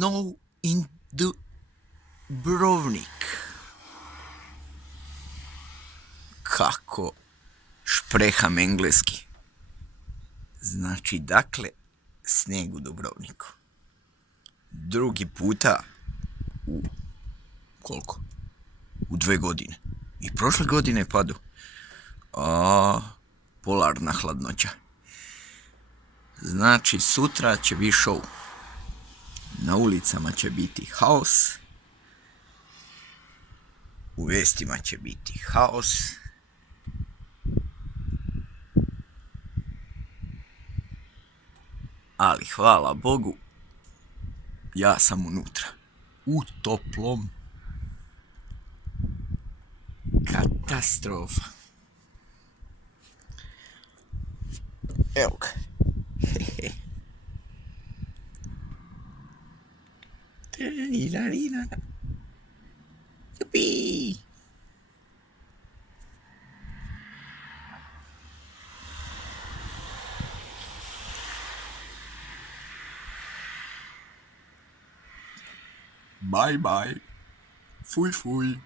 snow in Dubrovnik. Kako špreham engleski. Znači, dakle, snijeg u Dubrovniku. Drugi puta u koliko? U 2 godine. I prošle godine padu. Polarna hladnoća. Znači, sutra će biti show. Na ulicama će biti haos. U vestima će biti haos. Ali hvala Bogu, ja sam unutra. U toplom. Katastrofa. Evo ga. Jupi! Bye bye. Fui fui.